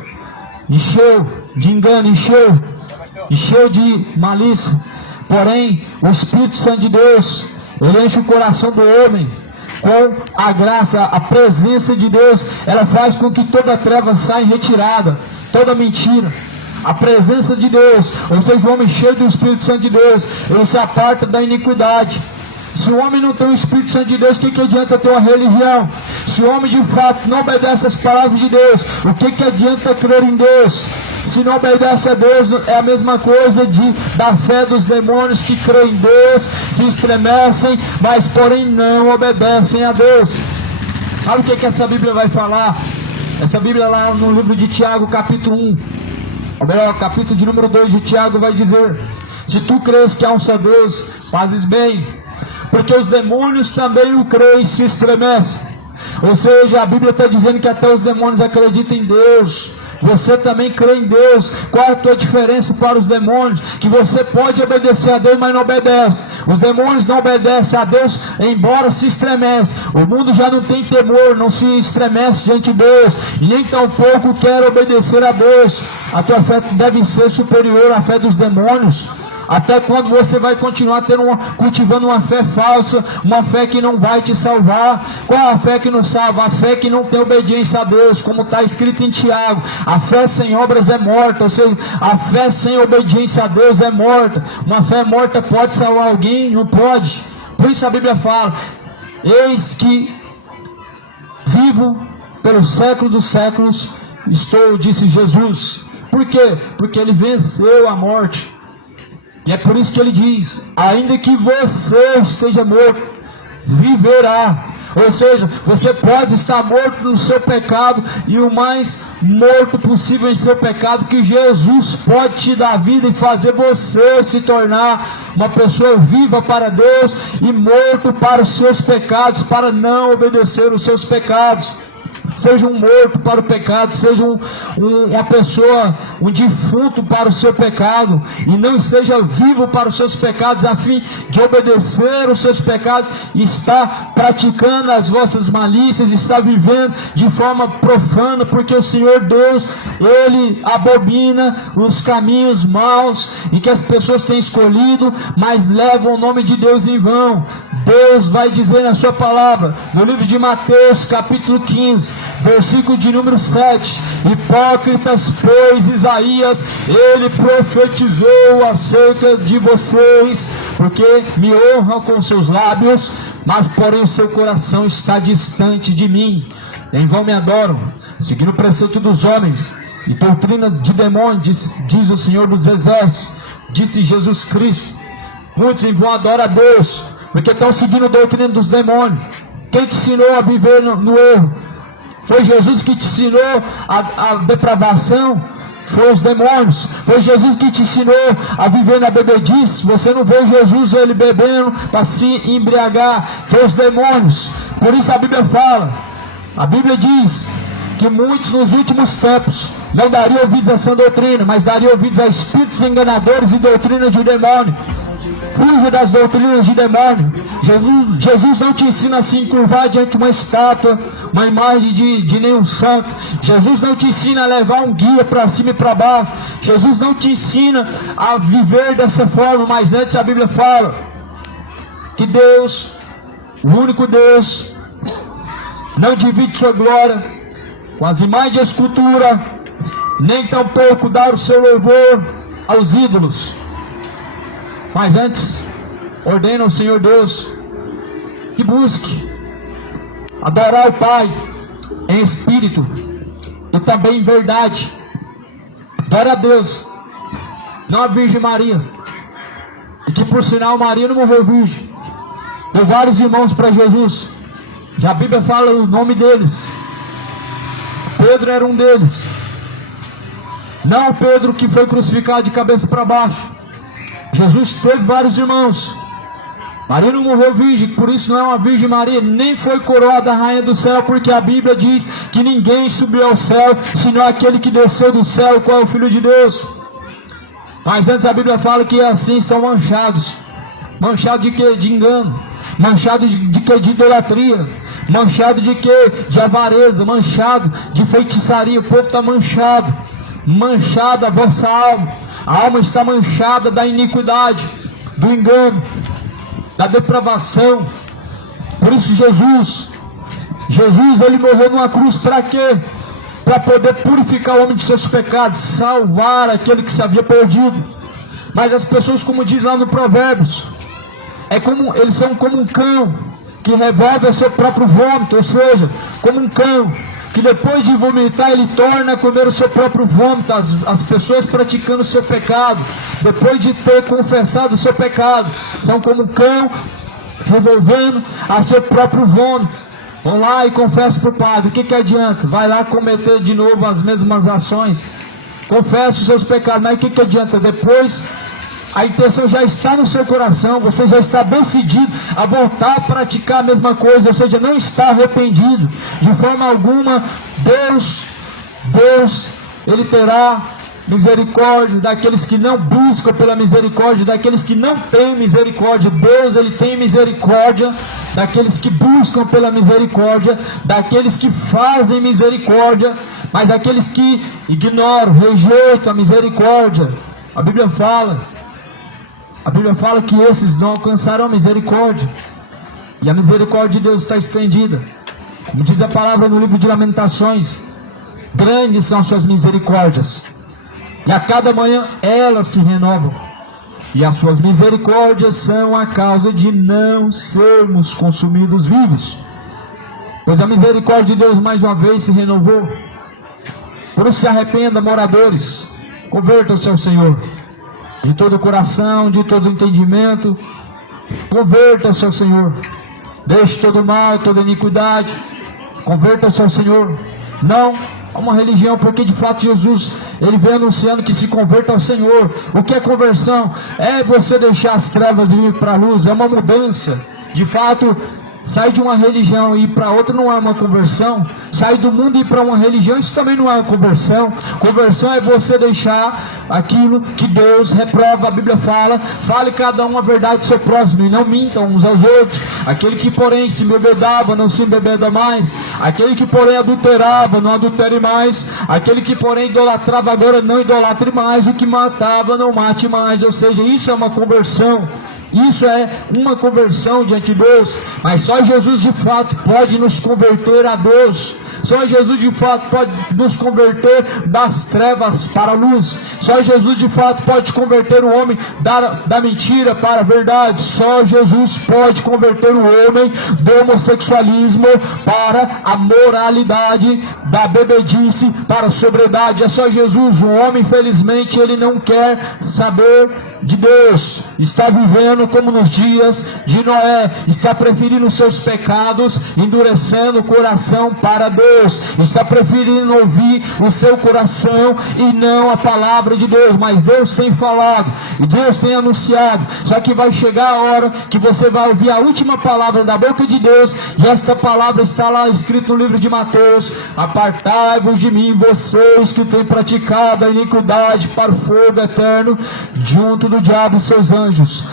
encheu de engano, encheu de malícia. Porém, o Espírito Santo de Deus, ele enche o coração do homem com a graça, a presença de Deus. Ela faz com que toda treva saia em retirada, toda mentira. A presença de Deus, ou seja, o homem cheio do Espírito Santo de Deus, ele se aparta da iniquidade. Se o homem não tem o Espírito Santo de Deus, o que adianta ter uma religião? Se o homem de fato não obedece às palavras de Deus, o que adianta crer em Deus? se não obedece a Deus, é a mesma coisa da fé dos demônios que creem em Deus, se estremecem, mas porém não obedecem a Deus. Sabe o que essa Bíblia vai falar? Essa Bíblia lá no livro de Tiago, capítulo 1, ou melhor, capítulo de número 2 de Tiago vai dizer: se tu crês que há um só Deus, fazes bem, porque os demônios também o creem e se estremecem. Ou seja, a Bíblia está dizendo que até os demônios acreditam em Deus. Você também crê em Deus. Qual é a tua diferença para os demônios? Que você pode obedecer a Deus, mas não obedece. Os demônios não obedecem a Deus, embora se estremece. O mundo já não tem temor, não se estremece diante de Deus, e nem tampouco quer obedecer a Deus. A tua fé deve ser superior à fé dos demônios. Até quando você vai continuar cultivando uma fé falsa, uma fé que não vai te salvar? Qual é a fé que não salva? A fé que não tem obediência a Deus, como está escrito em Tiago: a fé sem obras é morta. Ou seja, a fé sem obediência a Deus é morta. Uma fé morta pode salvar alguém? Não pode. Por isso a Bíblia fala: eis que vivo pelo século dos séculos estou, disse Jesus. Por quê? Porque ele venceu a morte. E é por isso que ele diz: ainda que você esteja morto, viverá. Ou seja, você pode estar morto no seu pecado, e o mais morto possível em seu pecado, que Jesus pode te dar vida e fazer você se tornar uma pessoa viva para Deus e morto para os seus pecados, para não obedecer os seus pecados. Seja um morto para o pecado, seja uma pessoa, um defunto para o seu pecado, e não esteja vivo para os seus pecados, a fim de obedecer os seus pecados, e está praticando as vossas malícias, está vivendo de forma profana, porque o Senhor Deus, Ele abomina os caminhos maus, e que as pessoas têm escolhido, mas levam o nome de Deus em vão. Deus vai dizer na sua palavra, no livro de Mateus, capítulo 15, versículo de número 7: hipócritas, pois Isaías, ele profetizou acerca de vocês, porque me honram com seus lábios, mas porém o seu coração está distante de mim. Em vão me adoram, seguindo o preceito dos homens e doutrina de demônios, diz o Senhor dos Exércitos, disse Jesus Cristo. Muitos em vão adoram a Deus, porque estão seguindo a doutrina dos demônios. Quem te ensinou a viver no erro? Foi Jesus que te ensinou a depravação? Foi os demônios. Foi Jesus que te ensinou a viver na bebedice? Você não vê Jesus ele bebendo para se embriagar. Foi os demônios. Por isso a Bíblia fala, a Bíblia diz que muitos nos últimos tempos não dariam ouvidos a essa doutrina, mas dariam ouvidos a espíritos enganadores e doutrina de demônio. Fuja das doutrinas de demônio. Jesus não te ensina a se encurvar diante de uma estátua, uma imagem de nenhum santo. Jesus não te ensina a levar um guia para cima e para baixo. Jesus não te ensina a viver dessa forma. Mas antes a Bíblia fala que Deus, o único Deus, não divide sua glória com as imagens de escultura, nem tampouco dar o seu louvor aos ídolos. Mas antes, ordena ao Senhor Deus que busque adorar o Pai em espírito e também em verdade. Adore a Deus, não a Virgem Maria. E que por sinal Maria não morreu virgem. Deu vários irmãos para Jesus, que a Bíblia fala o nome deles. Pedro era um deles. Não o Pedro que foi crucificado de cabeça para baixo. Jesus teve vários irmãos. Maria não morreu virgem, por isso não é uma Virgem Maria, nem foi coroada a rainha do céu, porque a Bíblia diz que ninguém subiu ao céu, senão aquele que desceu do céu, qual é o Filho de Deus. Mas antes a Bíblia fala que assim são manchados. Manchado de quê? De engano. Manchado de quê? De idolatria. Manchado de quê? De avareza. Manchado de feitiçaria. O povo está manchado. Manchada a vossa alma. A alma está manchada da iniquidade, do engano, da depravação. Por isso Jesus ele morreu numa cruz para quê? Para poder purificar o homem de seus pecados, salvar aquele que se havia perdido. Mas as pessoas, como diz lá no Provérbios, eles são como um cão que revolve o seu próprio vômito, ou seja, como um cão que depois de vomitar ele torna a comer o seu próprio vômito, as pessoas praticando o seu pecado, depois de ter confessado o seu pecado, são como um cão revolvendo a seu próprio vômito. Vão lá e confessam para o padre. O que adianta? Vai lá cometer de novo as mesmas ações, confessa os seus pecados, mas o que adianta? Depois a intenção já está no seu coração, você já está decidido a voltar a praticar a mesma coisa, ou seja, não está arrependido de forma alguma. Deus, Ele terá misericórdia daqueles que não buscam pela misericórdia, daqueles que não têm misericórdia. Deus, Ele tem misericórdia daqueles que buscam pela misericórdia, daqueles que fazem misericórdia, mas aqueles que ignoram, rejeitam a misericórdia, a Bíblia fala que esses não alcançarão a misericórdia. E a misericórdia de Deus está estendida. Como diz a palavra no livro de Lamentações, grandes são as suas misericórdias, e a cada manhã elas se renovam. E as suas misericórdias são a causa de não sermos consumidos vivos. Pois a misericórdia de Deus mais uma vez se renovou. Por isso se arrependa, moradores, convertam-se ao Senhor de todo o coração, de todo o entendimento. Convertam-se ao Senhor. Deixe todo o mal, toda iniquidade. Convertam-se ao Senhor. Não a uma religião, porque de fato Jesus, Ele vem anunciando que se converta ao Senhor. O que é conversão? É você deixar as trevas e ir para a luz. É uma mudança. De fato, sair de uma religião e ir para outra não é uma conversão. Sair do mundo e ir para uma religião, isso também não é uma conversão. Conversão é você deixar aquilo que Deus reprova. A Bíblia fala: fale cada um a verdade do seu próximo e não mintam uns aos outros. Aquele que porém se embebedava, não se embebeda mais. Aquele que porém adulterava, não adultere mais. Aquele que porém idolatrava, agora não idolatre mais. O que matava, não mate mais. Ou seja, isso é uma conversão. Isso é uma conversão diante de Deus. Mas só Jesus de fato pode nos converter a Deus. Só Jesus de fato pode nos converter das trevas para a luz. Só Jesus de fato pode converter o homem da mentira para a verdade. Só Jesus pode converter o homem do homossexualismo para a moralidade, da bebedice para a sobriedade. É só Jesus. O homem, infelizmente, ele não quer saber de Deus. Está vivendo como nos dias de Noé. Está preferindo seus pecados, endurecendo o coração para Deus. Está preferindo ouvir o seu coração e não a palavra de Deus. Mas Deus tem falado e Deus tem anunciado. Só que vai chegar a hora que você vai ouvir a última palavra da boca de Deus. E essa palavra está lá escrito no livro de Mateus: apartai-vos de mim, vocês que têm praticado a iniquidade, para o fogo eterno, junto do diabo e seus anjos.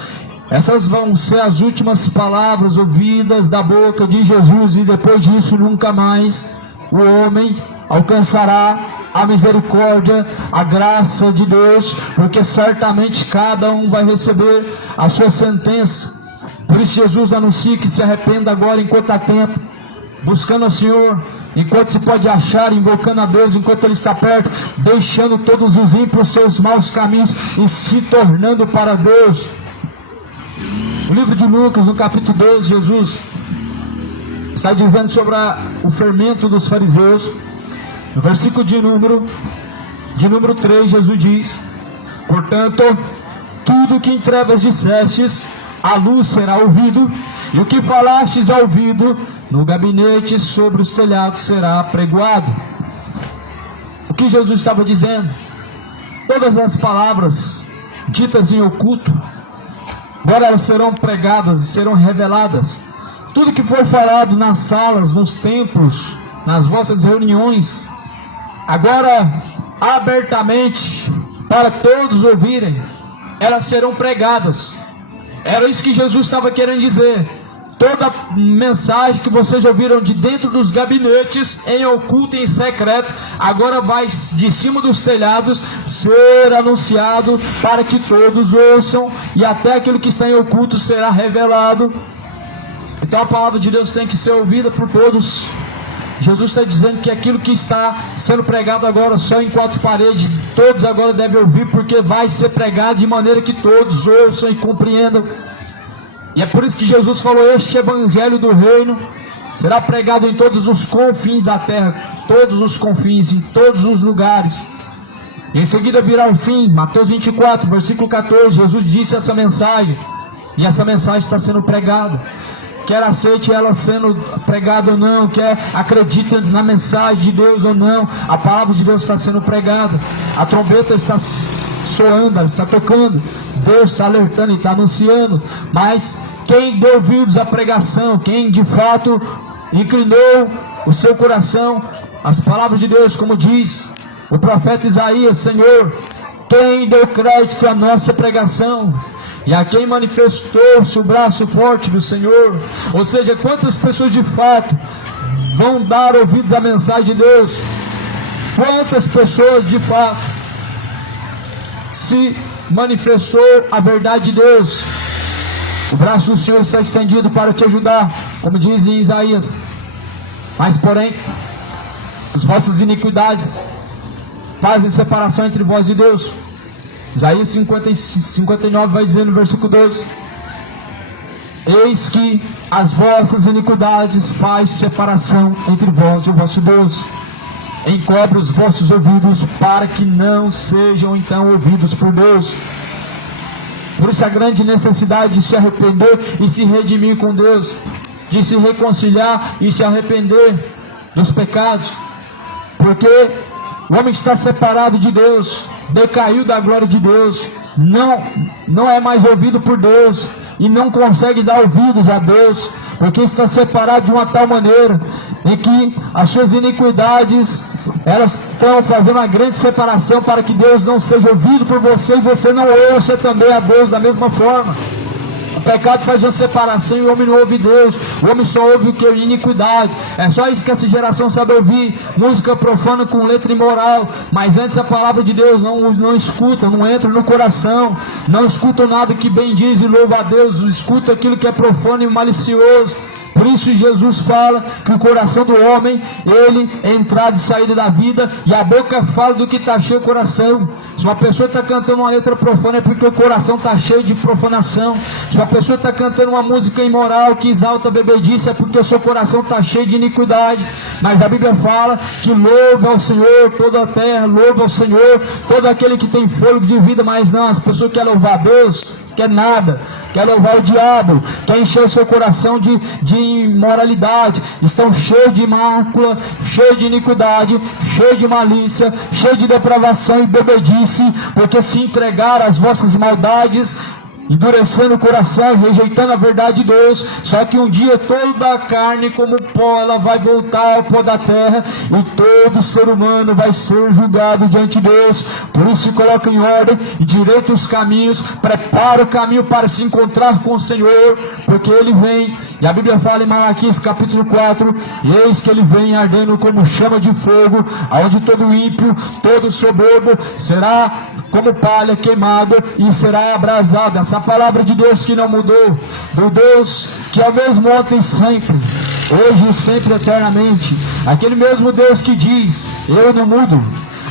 Essas vão ser as últimas palavras ouvidas da boca de Jesus. E depois disso nunca mais o homem alcançará a misericórdia, a graça de Deus, porque certamente cada um vai receber a sua sentença. Por isso Jesus anuncia que se arrependa agora enquanto há tempo, buscando ao Senhor enquanto se pode achar, invocando a Deus enquanto Ele está perto, deixando todos os ímpios seus maus caminhos e se tornando para Deus. O livro de Lucas, no capítulo 12, Jesus está dizendo sobre o fermento dos fariseus. No versículo de número 3, Jesus diz: portanto, tudo que em trevas dissestes, à luz será ouvido, e o que falastes ao ouvido, no gabinete sobre os telhados será pregoado. O que Jesus estava dizendo? Todas as palavras ditas em oculto, agora elas serão pregadas e serão reveladas. Tudo que foi falado nas salas, nos templos, nas vossas reuniões, agora abertamente para todos ouvirem, elas serão pregadas. Era isso que Jesus estava querendo dizer. Toda mensagem que vocês ouviram de dentro dos gabinetes, em oculto e em secreto, agora vai de cima dos telhados ser anunciado para que todos ouçam, e até aquilo que está em oculto será revelado. Então a palavra de Deus tem que ser ouvida por todos. Jesus está dizendo que aquilo que está sendo pregado agora só em quatro paredes, todos agora devem ouvir, porque vai ser pregado de maneira que todos ouçam e compreendam. E é por isso que Jesus falou: este evangelho do reino será pregado em todos os confins da terra, todos os confins, em todos os lugares. Em seguida virá o fim. Mateus 24, versículo 14, Jesus disse essa mensagem, e essa mensagem está sendo pregada. Quer aceite ela sendo pregada ou não, quer acredite na mensagem de Deus ou não, a palavra de Deus está sendo pregada. A trombeta está soando, ela está tocando, Deus está alertando e está anunciando. Mas quem deu ouvidos à pregação, quem de fato inclinou o seu coração às palavras de Deus, como diz o profeta Isaías: Senhor, quem deu crédito à nossa pregação? E a quem manifestou-se o braço forte do Senhor? Ou seja, quantas pessoas de fato vão dar ouvidos à mensagem de Deus? Quantas pessoas de fato se manifestou a verdade de Deus? O braço do Senhor está estendido para te ajudar, como diz em Isaías. Mas porém, as vossas iniquidades fazem separação entre vós e Deus. Isaías 59 vai dizer no versículo 2: eis que as vossas iniquidades faz separação entre vós e o vosso Deus, encobre os vossos ouvidos para que não sejam então ouvidos por Deus. Por isso a grande necessidade de se arrepender e se redimir com Deus, de se reconciliar e se arrepender dos pecados, porque o homem está separado de Deus, decaiu da glória de Deus, não é mais ouvido por Deus e não consegue dar ouvidos a Deus, porque está separado de uma tal maneira em que as suas iniquidades, elas estão fazendo uma grande separação para que Deus não seja ouvido por você e você não ouça também a Deus da mesma forma. O pecado faz uma separação e o homem não ouve Deus. O homem só ouve o que? Iniquidade. É só isso que essa geração sabe ouvir: música profana com letra imoral. Mas antes a palavra de Deus não escuta, não entra no coração, não escuta nada que bendiz e louva a Deus, escuta aquilo que é profano e malicioso. Por isso Jesus fala que o coração do homem, ele é entrada e saída da vida, e a boca fala do que está cheio o coração. Se uma pessoa está cantando uma letra profana, é porque o coração está cheio de profanação. Se uma pessoa está cantando uma música imoral que exalta a bebedice, é porque o seu coração está cheio de iniquidade. Mas a Bíblia fala que louva ao Senhor toda a terra, louva ao Senhor todo aquele que tem fôlego de vida. Mas não, as pessoas querem louvar a Deus, quer nada, quer louvar o diabo, quer encher o seu coração de imoralidade, estão cheios de mácula, cheios de iniquidade, cheios de malícia, cheios de depravação e bebedice, porque se entregaram às vossas maldades, endurecendo o coração, rejeitando a verdade de Deus. Só que um dia toda a carne como pó, ela vai voltar ao pó da terra, e todo ser humano vai ser julgado diante de Deus. Por isso se coloca em ordem, endireita os caminhos, prepara o caminho para se encontrar com o Senhor, porque Ele vem. E a Bíblia fala em Malaquias capítulo 4: e eis que Ele vem ardendo como chama de fogo, aonde todo ímpio, todo soberbo será como palha queimada e será abrasado. Essa palavra de Deus que não mudou, do Deus que é o mesmo ontem e sempre, hoje e sempre eternamente, aquele mesmo Deus que diz: eu não mudo.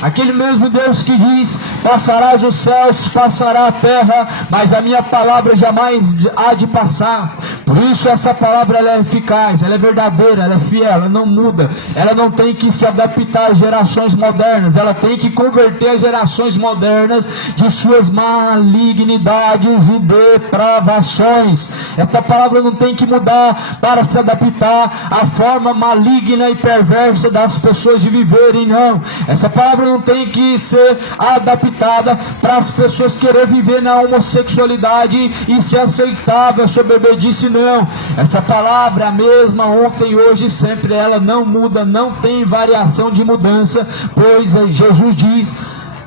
Aquele mesmo Deus que diz: passarás os céus, passará a terra, mas a minha palavra jamais há de passar. Por isso essa palavra, ela é eficaz, ela é verdadeira, ela é fiel, ela não muda. Ela não tem que se adaptar às gerações modernas, ela tem que converter as gerações modernas de suas malignidades e depravações. Essa palavra não tem que mudar para se adaptar à forma maligna e perversa das pessoas de viverem, não. Essa palavra não tem que ser adaptada para as pessoas querer viver na homossexualidade e ser aceitável a sua bebedice, não. Essa palavra é a mesma ontem, hoje e sempre. Ela não muda, não tem variação de mudança, pois Jesus diz: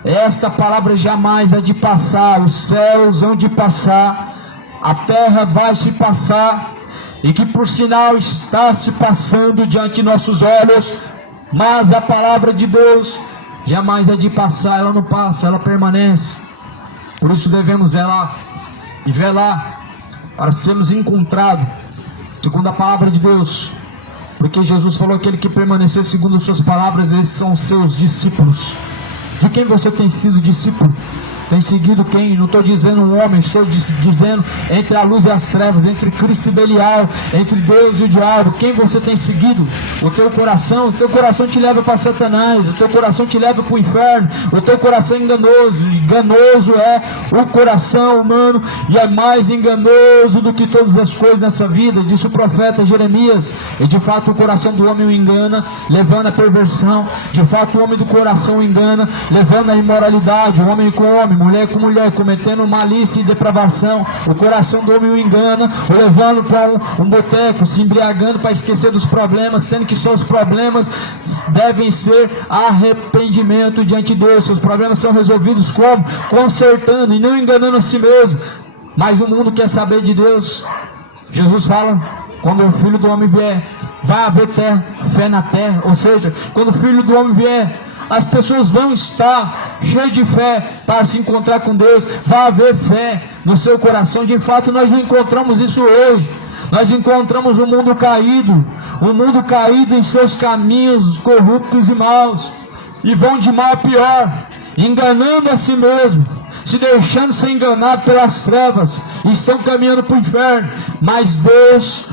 esta palavra jamais há de passar, os céus hão de passar, a terra vai se passar, e que por sinal está se passando diante de nossos olhos, mas a palavra de Deus jamais é de passar, ela não passa, ela permanece. Por isso devemos zelar e velar para sermos encontrados segundo a palavra de Deus, porque Jesus falou: aquele que permanecer segundo suas palavras, esses são os seus discípulos. De quem você tem sido discípulo? tem seguido quem? Não estou dizendo um homem, estou dizendo entre a luz e as trevas, entre Cristo e Belial, entre Deus e o diabo. Quem você tem seguido? O teu coração te leva para Satanás, o teu coração te leva para o inferno, o teu coração é enganoso. Enganoso é o coração humano e é mais enganoso do que todas as coisas nessa vida, disse o profeta Jeremias. E de fato o coração do homem o engana, levando a perversão. De fato o homem do coração o engana, levando a imoralidade, homem com homem, mulher com mulher, cometendo malícia e depravação. O coração do homem o engana, o levando para um boteco, se embriagando para esquecer dos problemas, sendo que seus problemas devem ser arrependimento diante de Deus. Seus problemas são resolvidos como? Consertando e não enganando a si mesmo. Mas o mundo quer saber de Deus. Jesus fala, quando o Filho do Homem vier, vai haver fé na terra. Ou seja, quando o Filho do Homem vier, as pessoas vão estar cheias de fé para se encontrar com Deus. Vai haver fé no seu coração. De fato, nós não encontramos isso hoje. Nós encontramos um mundo caído em seus caminhos corruptos e maus, e vão de mal a pior, enganando a si mesmo, se deixando ser enganado pelas trevas, e estão caminhando para o inferno. Mas Deus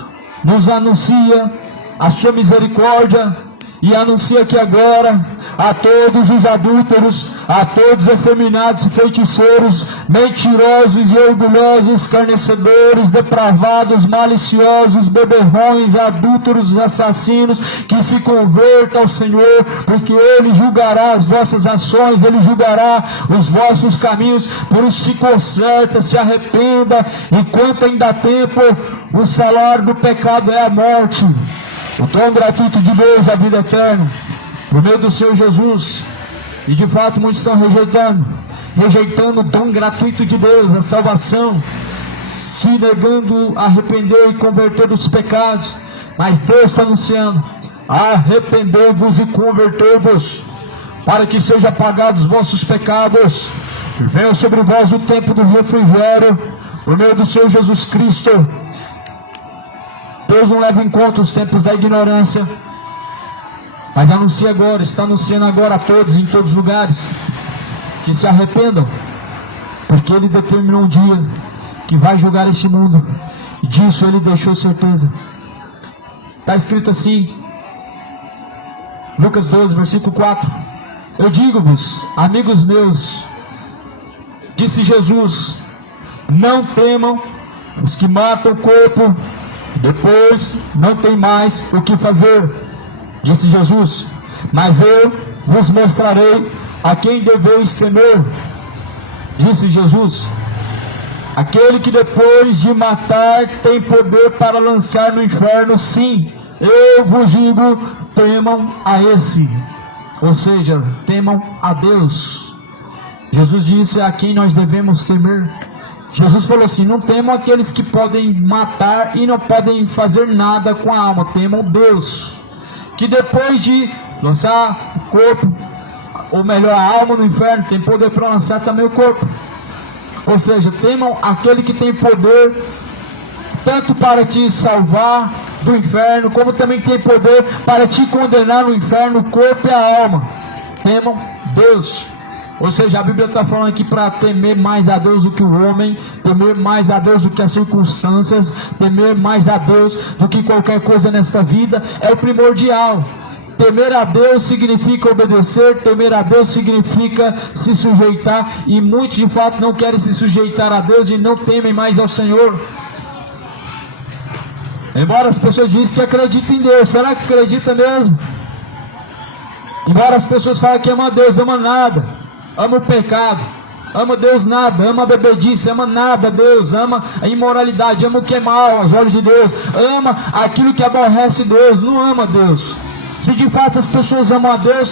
nos anuncia a sua misericórdia, e anuncia que agora a todos os adúlteros, a todos os efeminados e feiticeiros, mentirosos e orgulhosos, escarnecedores, depravados, maliciosos, beberrões, adúlteros, assassinos, que se convertam ao Senhor, porque Ele julgará as vossas ações, Ele julgará os vossos caminhos. Por isso se conserta, se arrependa, enquanto ainda há tempo. O salário do pecado é a morte, o dom gratuito de Deus é a vida eterna, por meio do Senhor Jesus. E de fato muitos estão rejeitando o dom gratuito de Deus, a salvação, se negando a arrepender e converter dos pecados. Mas Deus está anunciando: arrependei-vos e convertei-vos, para que sejam apagados os vossos pecados, e venha sobre vós o tempo do refrigério, por meio do Senhor Jesus Cristo. Deus não leva em conta os tempos da ignorância, mas anuncia agora, está anunciando agora a todos, em todos os lugares, que se arrependam, porque Ele determinou um dia que vai julgar este mundo, e disso Ele deixou certeza. Está escrito assim, Lucas 12, versículo 4: eu digo-vos, amigos meus, disse Jesus, não temam os que matam o corpo, depois não tem mais o que fazer, disse Jesus, mas eu vos mostrarei a quem deveis temer, disse Jesus, aquele que depois de matar tem poder para lançar no inferno. Sim, eu vos digo, temam a esse, ou seja, temam a Deus. Jesus disse a quem nós devemos temer. Jesus falou assim: não temam aqueles que podem matar e não podem fazer nada com a alma, temam Deus, que depois de lançar o corpo, ou melhor, a alma no inferno, tem poder para lançar também o corpo. Ou seja, temam aquele que tem poder tanto para te salvar do inferno, como também tem poder para te condenar no inferno, o corpo e a alma. Temam Deus. Ou seja, a Bíblia está falando aqui para temer mais a Deus do que o homem, temer mais a Deus do que as circunstâncias, temer mais a Deus do que qualquer coisa nesta vida, é o primordial. Temer a Deus significa obedecer, temer a Deus significa se sujeitar, e muitos de fato não querem se sujeitar a Deus e não temem mais ao Senhor. Embora as pessoas dizem que acreditam em Deus, será que acredita mesmo? Embora as pessoas falem que ama a Deus, ama nada, ama o pecado, ama Deus nada, ama a bebedice, ama nada Deus, ama a imoralidade, ama o que é mal aos olhos de Deus, ama aquilo que aborrece Deus, não ama Deus. Se de fato as pessoas amam a Deus,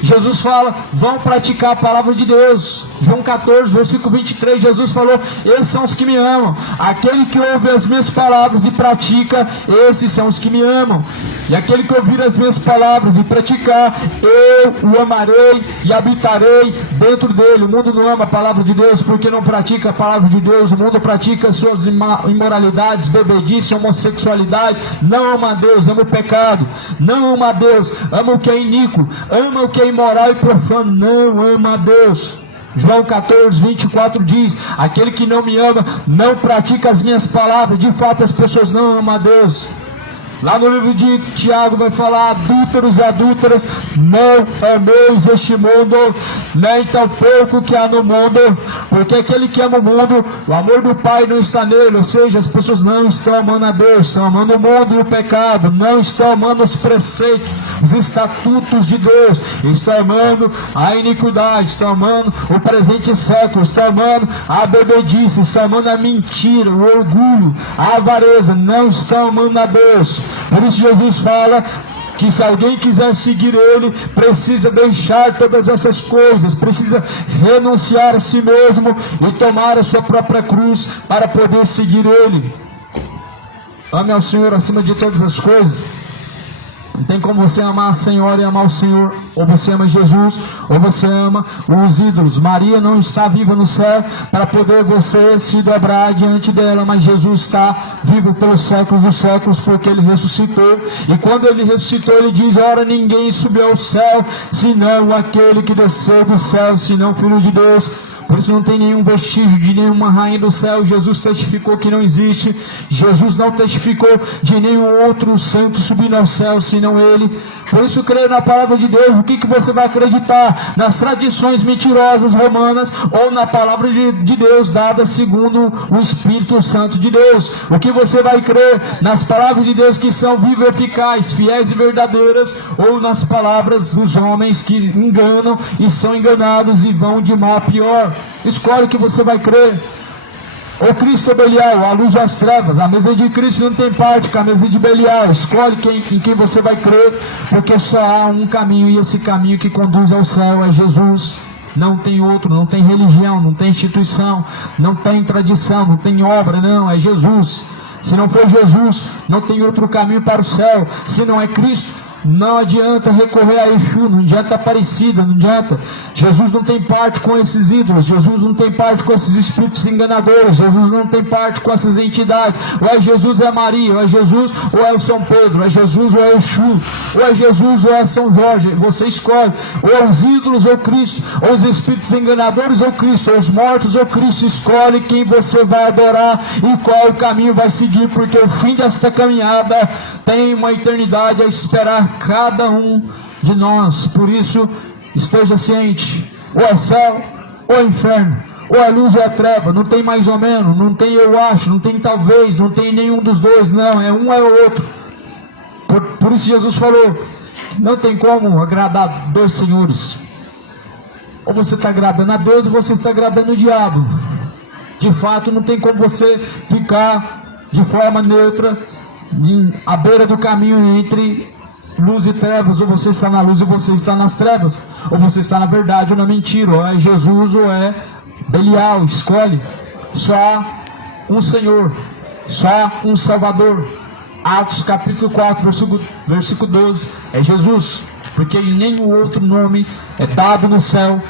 Jesus fala, vão praticar a palavra de Deus. João 14, versículo 23, Jesus falou, esses são os que me amam. Aquele que ouve as minhas palavras e pratica, esses são os que me amam. E aquele que ouvir as minhas palavras e praticar, eu o amarei e habitarei dentro dele. O mundo não ama a palavra de Deus porque não pratica a palavra de Deus. O mundo pratica suas imoralidades, bebedice, homossexualidade. Não ama a Deus, ama o pecado. Não ama a Deus, ama o que é iníquo, ama o que é imoral e profano. Não ama a Deus. João 14, 24 diz: aquele que não me ama, não pratica as minhas palavras. De fato, as pessoas não amam a Deus. Lá no livro de Tiago vai falar: adúlteros e adúlteras, não ameis este mundo, nem tão pouco que há no mundo, porque aquele que ama o mundo, o amor do Pai não está nele. Ou seja, as pessoas não estão amando a Deus, estão amando o mundo e o pecado, não estão amando os preceitos, os estatutos de Deus, estão amando a iniquidade, estão amando o presente século, estão amando a bebedice, estão amando a mentira, o orgulho, a avareza, não estão amando a Deus. Por isso Jesus fala que se alguém quiser seguir Ele, precisa deixar todas essas coisas, precisa renunciar a si mesmo e tomar a sua própria cruz para poder seguir Ele. Ame ao Senhor acima de todas as coisas. Não tem como você amar a Senhora e amar o Senhor. Ou você ama Jesus, ou você ama os ídolos. Maria não está viva no céu para poder você se dobrar diante dela, mas Jesus está vivo pelos séculos dos séculos, porque Ele ressuscitou. E quando Ele ressuscitou, Ele diz: ora, ninguém subiu ao céu, senão aquele que desceu do céu, senão o Filho de Deus. Por isso não tem nenhum vestígio de nenhuma rainha do céu. Jesus testificou que não existe. Jesus não testificou de nenhum outro santo subindo ao céu, senão Ele. Por isso, creia na palavra de Deus. O que você vai acreditar? Nas tradições mentirosas romanas ou na palavra de Deus dada segundo o Espírito Santo de Deus? O que você vai crer? Nas palavras de Deus que são vivas e eficazes, fiéis e verdadeiras, ou nas palavras dos homens que enganam e são enganados e vão de mal a pior? Escolhe o que você vai crer. Ou Cristo ou Belial, a luz ou as trevas. A mesa de Cristo não tem parte com a mesa de Belial. Escolhe em quem você vai crer, porque só há um caminho, e esse caminho que conduz ao céu é Jesus. Não tem outro, não tem religião, não tem instituição, não tem tradição, não tem obra, não, é Jesus. Se não for Jesus, não tem outro caminho para o céu. Se não é Cristo, não adianta recorrer a Exu, não adianta Aparecida, não adianta. Jesus não tem parte com esses ídolos, Jesus não tem parte com esses espíritos enganadores, Jesus não tem parte com essas entidades. Ou é Jesus ou é Maria, ou é Jesus ou é o São Pedro, ou é Jesus ou é Exu, ou é Jesus ou é São Jorge. Você escolhe, ou é os ídolos ou Cristo, ou os espíritos enganadores ou Cristo, ou os mortos ou Cristo. Escolhe quem você vai adorar e qual o caminho vai seguir, porque o fim desta caminhada tem uma eternidade a esperar cada um de nós. Por isso, esteja ciente: ou é céu ou é inferno, ou é luz ou é treva. Não tem mais ou menos, não tem eu acho, não tem talvez, não tem nenhum dos dois, não, é um é o outro. Por isso Jesus falou: não tem como agradar dois senhores. Ou você está agradando a Deus, ou você está agradando o diabo. De fato, não tem como você ficar de forma neutra à beira do caminho entre luz e trevas. Ou você está na luz ou você está nas trevas, ou você está na verdade ou na mentira. Ou é Jesus ou é Belial. Escolhe. Só há um Senhor, só há um Salvador. Atos capítulo 4 versículo 12 é Jesus, porque em nenhum outro nome é dado no céu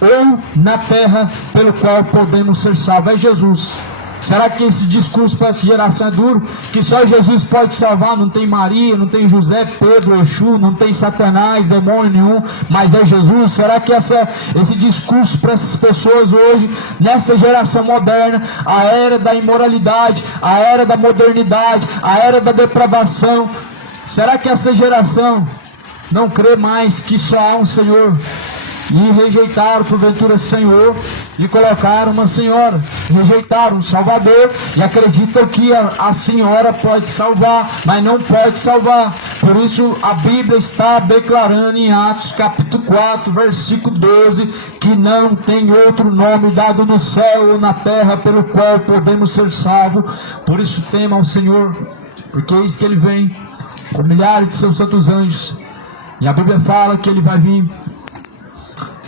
ou na terra pelo qual podemos ser salvos. É Jesus. Será que esse discurso para essa geração é duro? Que só Jesus pode salvar, não tem Maria, não tem José, Pedro, Exu, não tem Satanás, demônio nenhum, mas é Jesus? Será que esse discurso para essas pessoas hoje, nessa geração moderna, a era da imoralidade, a era da modernidade, a era da depravação, será que essa geração não crê mais que só há um Senhor? E rejeitaram porventura Senhor e colocaram uma senhora, rejeitaram um Salvador e acreditam que a senhora pode salvar, mas não pode salvar. Por isso a Bíblia está declarando em Atos capítulo 4 versículo 12 que não tem outro nome dado no céu ou na terra pelo qual podemos ser salvos. Por isso tema ao Senhor, porque eis que Ele vem com milhares de seus santos anjos, e a Bíblia fala que Ele vai vir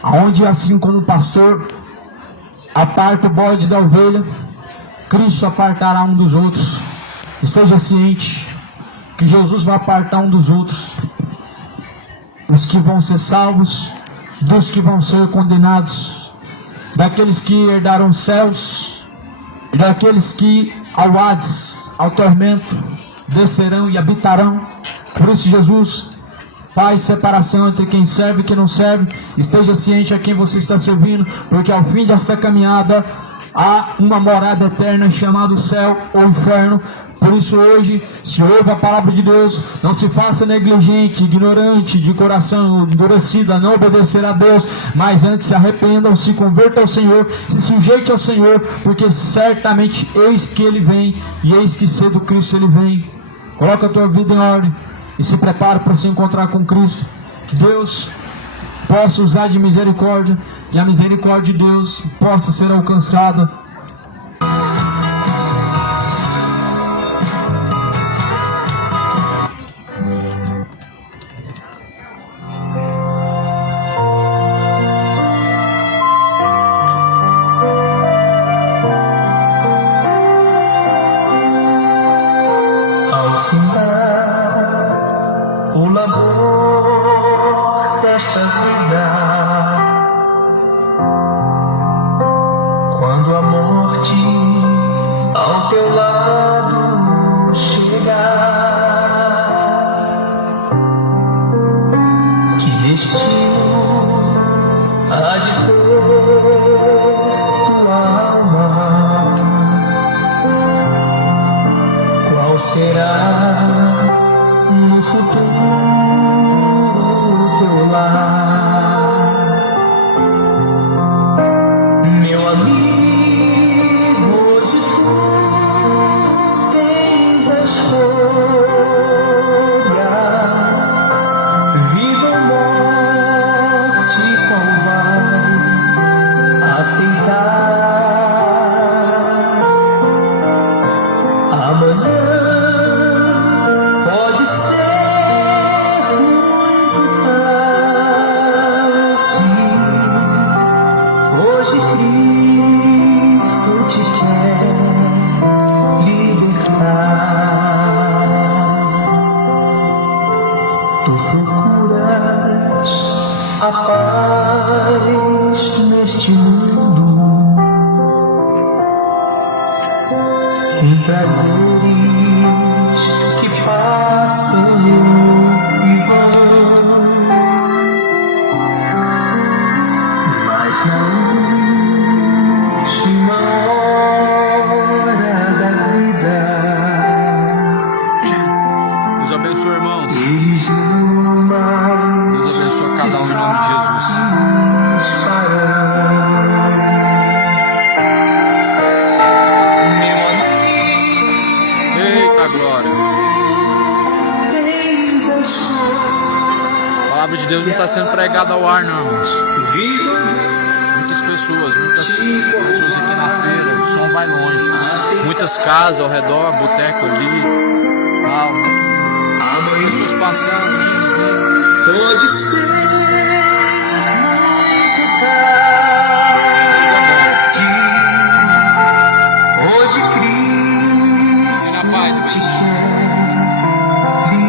aonde, assim como o pastor aparta o bode da ovelha, Cristo apartará um dos outros. Esteja ciente que Jesus vai apartar um dos outros, os que vão ser salvos dos que vão ser condenados, daqueles que herdarão os céus e daqueles que ao Hades, ao tormento, descerão e habitarão. Por isso Jesus paz, separação entre quem serve e quem não serve. Esteja ciente a quem você está servindo, porque ao fim desta caminhada há uma morada eterna chamada céu ou inferno. Por isso hoje, se ouve a palavra de Deus, não se faça negligente, ignorante, de coração endurecido a não obedecer a Deus, mas antes se arrependam, se convertam ao Senhor, se sujeite ao Senhor, porque certamente eis que Ele vem, e eis que cedo Cristo Ele vem. Coloca a tua vida em ordem e se prepara para se encontrar com Cristo. Que Deus possa usar de misericórdia, e a misericórdia de Deus possa ser alcançada. Ao findar o labor desta vida, quando a morte ao teu lado chegar, que destino há de ter tua alma? Qual será no futuro teu lar? Meu amigo, hoje tu tens a escolha, vida ou morte, qual vai aceitar? Amanhã pode ser muito tarde. Hoje Cristo te quer libertar. Tu procuras a paz neste mundo, em prazeres que passam e vão, mas na última hora da vida, Deus abençoe, irmãos. eles numa Deus abençoe cada um em nome de Jesus. Eita glória. A palavra de Deus não está sendo pregada ao ar, não, irmãos. Muitas pessoas aqui na feira, o som vai longe. Muitas casas ao redor, boteco ali, pessoas passando, indo, Pode ser